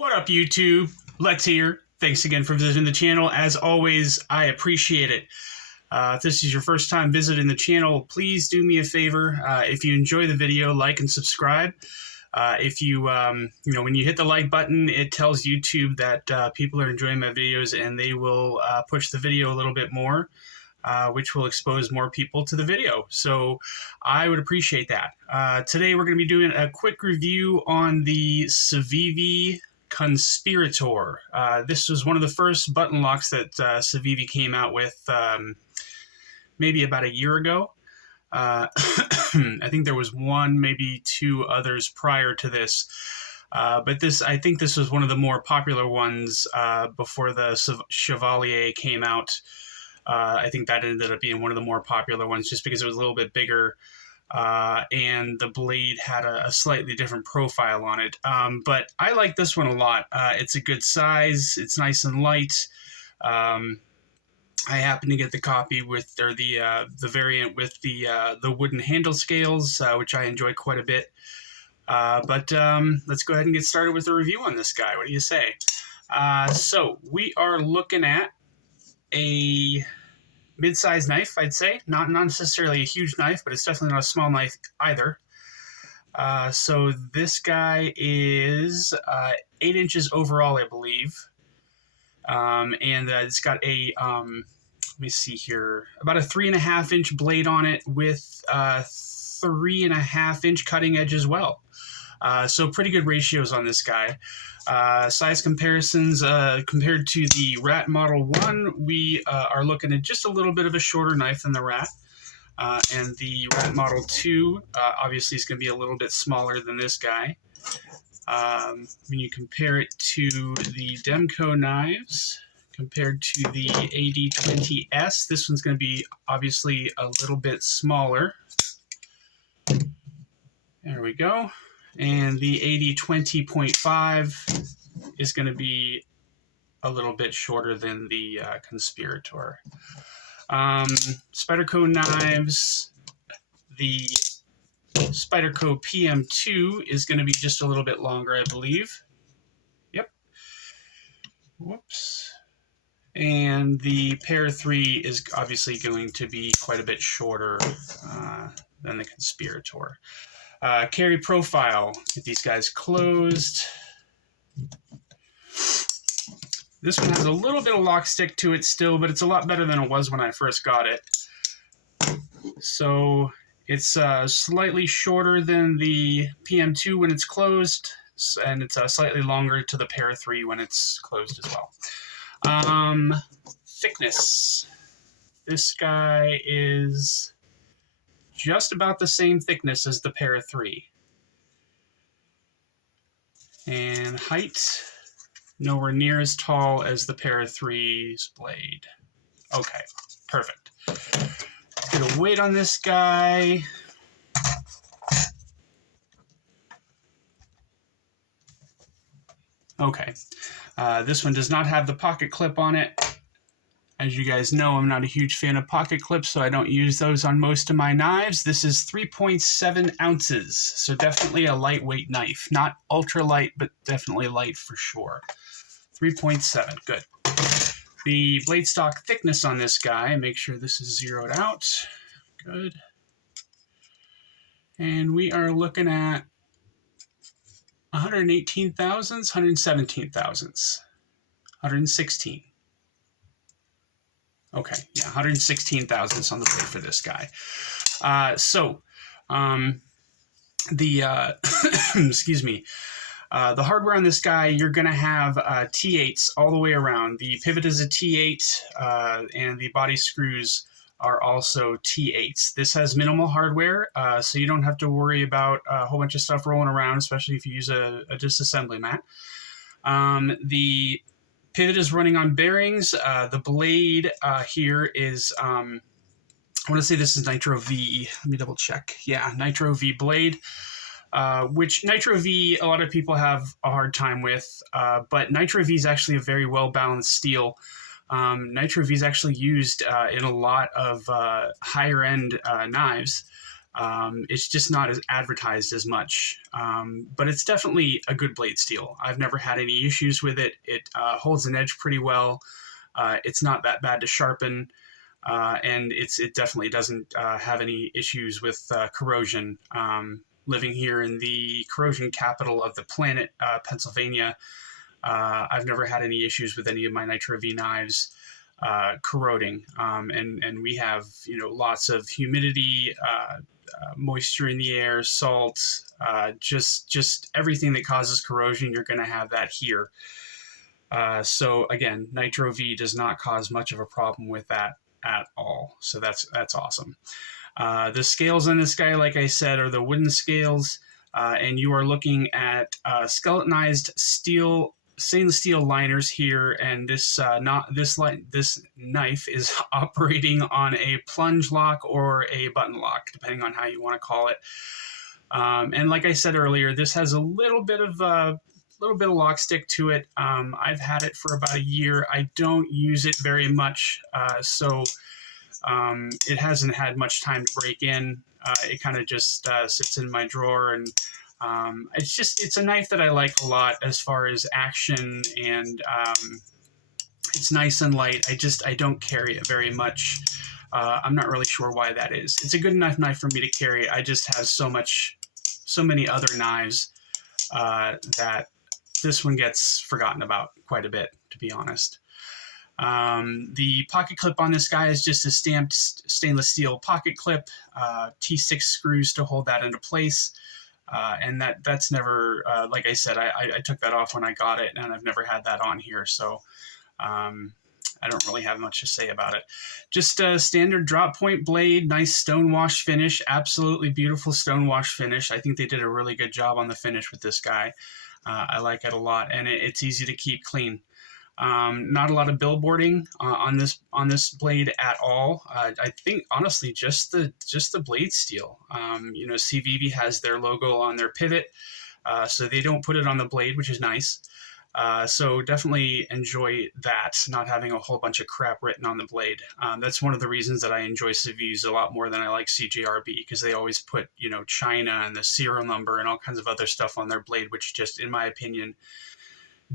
What up, YouTube? Lex here. Thanks again for visiting the channel. As always, I appreciate it. If this is your first time visiting the channel, please do me a favor. If you enjoy the video, like and subscribe. If you, when you hit the like button, it tells YouTube that people are enjoying my videos, and they will push the video a little bit more, which will expose more people to the video. So I would appreciate that. Today we're going to be doing a quick review on the Civivi Conspirator. This was one of the first button locks that Civivi came out with maybe about a year ago. I think there was one, maybe two others prior to this. But I think this was one of the more popular ones before the Chevalier came out. I think that ended up being one of the more popular ones just because it was a little bit bigger. And the blade had a slightly different profile on it. But I like this one a lot. It's a good size. It's nice and light. I happen to get the copy with, or the variant with the wooden handle scales, which I enjoy quite a bit. But let's go ahead and get started with the review on this guy. What do you say? So we are looking at a mid-sized knife, I'd say. Not necessarily a huge knife, but it's definitely not a small knife either. So this guy is 8 inches overall, I believe. And it's got a, let me see here, about a 3.5 inch blade on it with 3.5 inch cutting edge as well. So pretty good ratios on this guy. Size comparisons, compared to the Rat Model 1, we are looking at just a little bit of a shorter knife than the Rat. And the Rat Model 2 obviously is going to be a little bit smaller than this guy. When you compare it to the Demco knives, compared to the AD20S, this one's going to be obviously a little bit smaller. There we go. And the AD20.5 is going to be a little bit shorter than the Conspirator. Spyderco knives, the Spyderco PM2 is going to be just a little bit longer, I believe. Yep. Whoops. And the Pair 3 is obviously going to be quite a bit shorter than the Conspirator. Carry profile. Get these guys closed. This one has a little bit of lock stick to it still, but it's a lot better than it was when I first got it. So it's slightly shorter than the PM2 when it's closed, and it's slightly longer to the Pair 3 when it's closed as well. Thickness. This guy is just about the same thickness as the Pair 3. And height, nowhere near as tall as the Pair 3's blade. Okay, perfect. Let's get a weight on this guy. Okay, this one does not have the pocket clip on it. As you guys know, I'm not a huge fan of pocket clips, so I don't use those on most of my knives. This is 3.7 ounces, so definitely a lightweight knife. Not ultra light, but definitely light for sure. 3.7, good. The blade stock thickness on this guy, make sure this is zeroed out. Good. And we are looking at 118 thousandths, 117 thousandths, 116. Okay, yeah, 116 thousandths on the blade for this guy. Excuse me, the hardware on this guy, you're going to have T8s all the way around. The pivot is a T8, and the body screws are also T8s. This has minimal hardware, so you don't have to worry about a whole bunch of stuff rolling around, especially if you use a disassembly mat. The pivot is running on bearings. The blade here is, I want to say this is Nitro V. Let me double check. Yeah, Nitro V blade, which Nitro V, a lot of people have a hard time with, but Nitro V is actually a very well-balanced steel. Nitro V is actually used in a lot of higher-end knives. It's just not as advertised as much, but it's definitely a good blade steel. I've never had any issues with it. It holds an edge pretty well. It's not that bad to sharpen, and it definitely doesn't have any issues with corrosion. Living here in the corrosion capital of the planet, Pennsylvania, I've never had any issues with any of my Nitro V knives corroding, and we have lots of humidity, moisture in the air, salt, just everything that causes corrosion. You're going to have that here. So again, Nitro V does not cause much of a problem with that at all. So that's awesome. The scales on this guy, like I said, are the wooden scales, and you are looking at skeletonized stainless steel liners here, and this knife is operating on a plunge lock or a button lock, depending on how you want to call it. And like I said earlier, this has a little bit of lock stick to it. I've had it for about a year. I don't use it very much, so it hasn't had much time to break in. It kind of just sits in my drawer, and it's a knife that I like a lot as far as action, and it's nice and light. I don't carry it very much. I'm not really sure why that is. It's a good enough knife for me to carry. I just have so many other knives that this one gets forgotten about quite a bit, to be honest. The pocket clip on this guy is just a stamped stainless steel pocket clip, T6 screws to hold that into place. And that's never, like I said, I took that off when I got it, and I've never had that on here. So I don't really have much to say about it. Just a standard drop point blade, nice stone wash finish, absolutely beautiful stone wash finish. I think they did a really good job on the finish with this guy. I like it a lot, and it's easy to keep clean. Not a lot of billboarding on this blade at all. I think honestly, just the blade steel. Civivi has their logo on their pivot, so they don't put it on the blade, which is nice. So definitely enjoy that, not having a whole bunch of crap written on the blade. That's one of the reasons that I enjoy Civivis a lot more than I like CJRB, because they always put, China and the serial number and all kinds of other stuff on their blade, which just, in my opinion,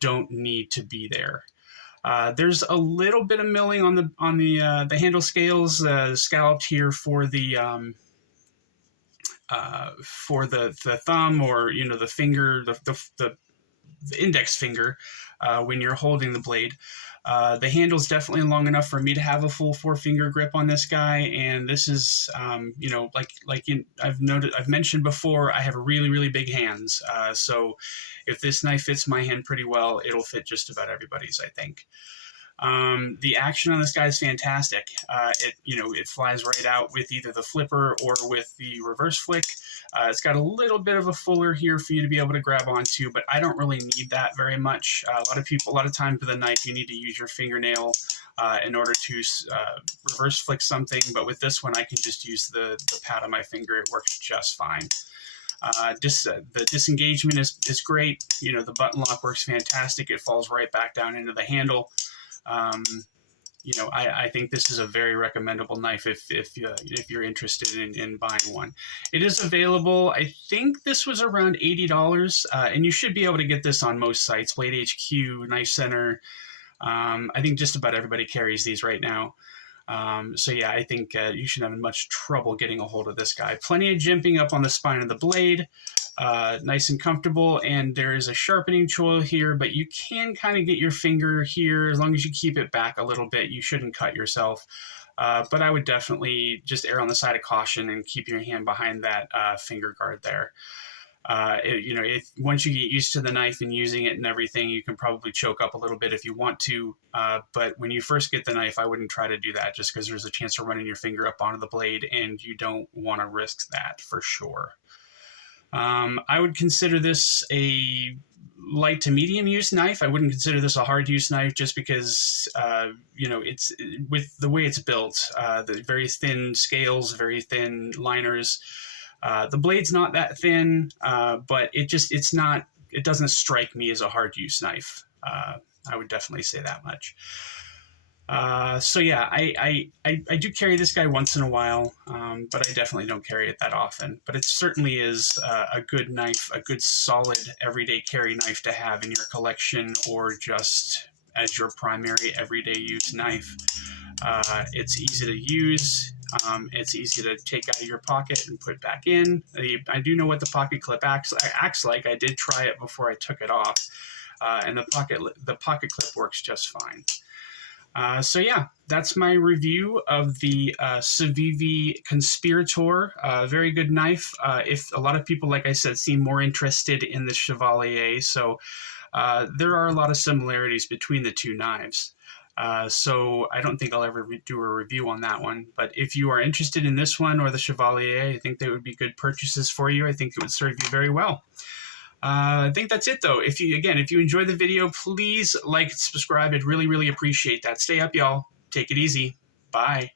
don't need to be there. There's a little bit of milling on the handle scales, scalloped here for the thumb, or the finger, the index finger, when you're holding the blade. The handle's definitely long enough for me to have a full 4-finger grip on this guy, and this is, I've mentioned before, I have really, really big hands, so if this knife fits my hand pretty well, it'll fit just about everybody's, I think. The action on this guy is fantastic. It flies right out with either the flipper or with the reverse flick. It's got a little bit of a fuller here for you to be able to grab onto, but I don't really need that very much. A lot of times with a knife, you need to use your fingernail in order to reverse flick something, but with this one, I can just use the pad of my finger. It works just fine. The disengagement is great. The button lock works fantastic. It falls right back down into the handle. I think this is a very recommendable knife if you're interested in buying one. It is available. I think this was around $80, and you should be able to get this on most sites. Blade HQ, Knife Center. I think just about everybody carries these right now. So yeah, I think you shouldn't have much trouble getting a hold of this guy. Plenty of jimping up on the spine of the blade. Nice and comfortable, and there is a sharpening choil here, but you can kind of get your finger here as long as you keep it back a little bit. You shouldn't cut yourself, but I would definitely just err on the side of caution and keep your hand behind that finger guard there. Once you get used to the knife and using it and everything, you can probably choke up a little bit if you want to, but when you first get the knife, I wouldn't try to do that, just because there's a chance of running your finger up onto the blade, and you don't want to risk that for sure. I would consider this a light to medium use knife. I wouldn't consider this a hard use knife, just because, it's with the way it's built, the very thin scales, very thin liners. The blade's not that thin, but it doesn't strike me as a hard use knife. I would definitely say that much. So yeah, I do carry this guy once in a while, but I definitely don't carry it that often. But it certainly is a good knife, a good solid everyday carry knife to have in your collection, or just as your primary everyday use knife. It's easy to use. It's easy to take out of your pocket and put back in. I do know what the pocket clip acts like. I did try it before I took it off, and the pocket clip works just fine. So yeah, that's my review of the Civivi Conspirator. Very good knife. If a lot of people, like I said, seem more interested in the Chevalier, so there are a lot of similarities between the two knives. So I don't think I'll ever do a review on that one. But if you are interested in this one or the Chevalier, I think they would be good purchases for you. I think it would serve you very well. I think that's it, though. If you enjoy the video, please like, subscribe. I'd really, really appreciate that. Stay up, y'all. Take it easy. Bye.